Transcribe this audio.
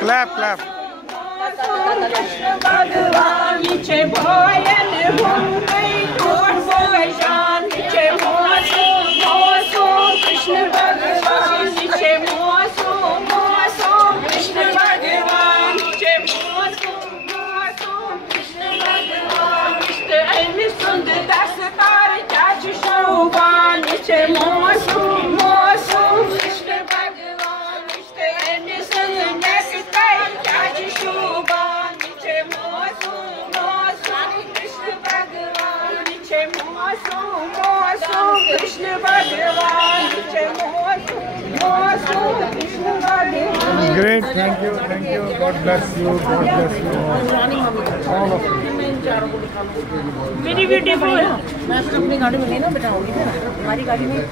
Clap, clap. Great, thank you, God bless you, God bless you, all of you. Very beautiful. मैं अपनी गाड़ी में नहीं ना बिठाऊंगी, हमारी गाड़ी में